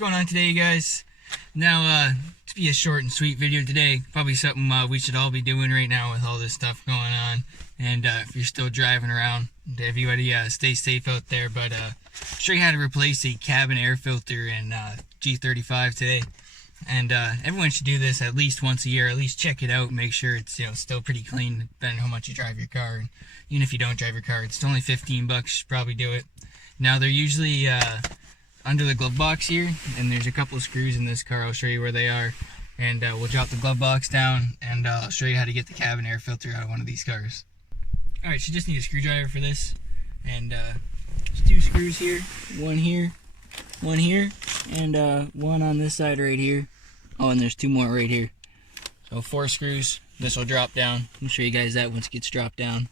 going on today, you guys? Now, to be a short and sweet video today, probably something we should all be doing right now with all this stuff going on. And if you're still driving around, everybody stay safe out there. But show you how to replace a cabin air filter in G35 today. And everyone should do this at least once a year. At least check it out, make sure it's still pretty clean, depending on how much you drive your car. And even if you don't drive your car, it's only 15 bucks. You should probably do it. Now they're usually under the glove box here, and there's a couple of screws in this car. I'll show you where they are, and we'll drop the glove box down, and I'll show you how to get the cabin air filter out of one of these cars. Alright, so you just need a screwdriver for this, and there's two screws here, one here, and one on this side right here. Oh, and there's two more right here. So 4 screws. This will drop down. I'll show you guys that once it gets dropped down.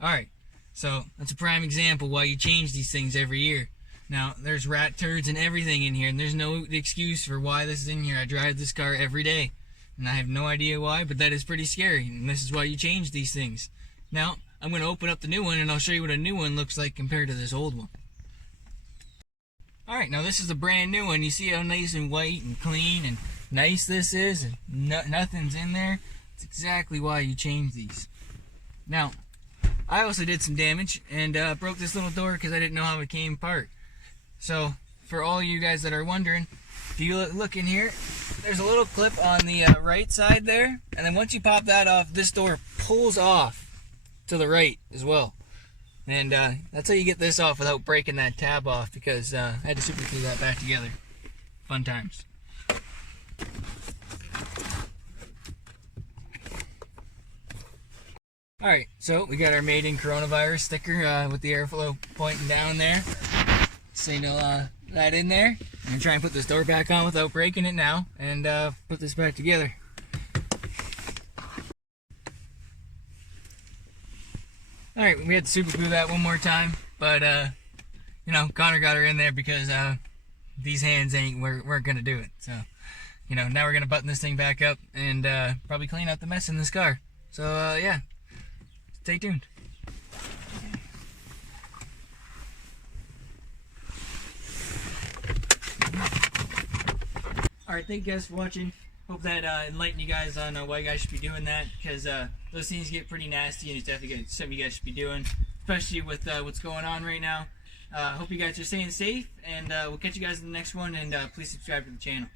Alright, so that's a prime example why you change these things every year. Now, there's rat turds and everything in here, and there's no excuse for why this is in here. I drive this car every day, and I have no idea why, but that is pretty scary, and this is why you change these things. Now, I'm going to open up the new one, and I'll show you what a new one looks like compared to this old one. Alright, now this is a brand new one. You see how nice and white and clean and nice this is, and nothing's in there? It's exactly why you change these. Now, I also did some damage and broke this little door because I didn't know how it came apart. So, for all you guys that are wondering, if you look in here, there's a little clip on the right side there, and then once you pop that off, this door pulls off to the right as well. And that's how you get this off without breaking that tab off, because I had to super glue that back together. Fun times. Alright, so we got our Made in Coronavirus sticker with the airflow pointing down there. Signal that in there. I'm going to try and put this door back on without breaking it now, and put this back together. Alright, we had to super glue that one more time, but you know, Connor got her in there because these hands weren't going to do it. So, you know, now we're going to button this thing back up and probably clean out the mess in this car. So, yeah. Stay tuned. Alright, thank you guys for watching. Hope that enlightened you guys on why you guys should be doing that, because those things get pretty nasty, and it's definitely something you guys should be doing, especially with what's going on right now. Hope you guys are staying safe, and we'll catch you guys in the next one, and please subscribe to the channel.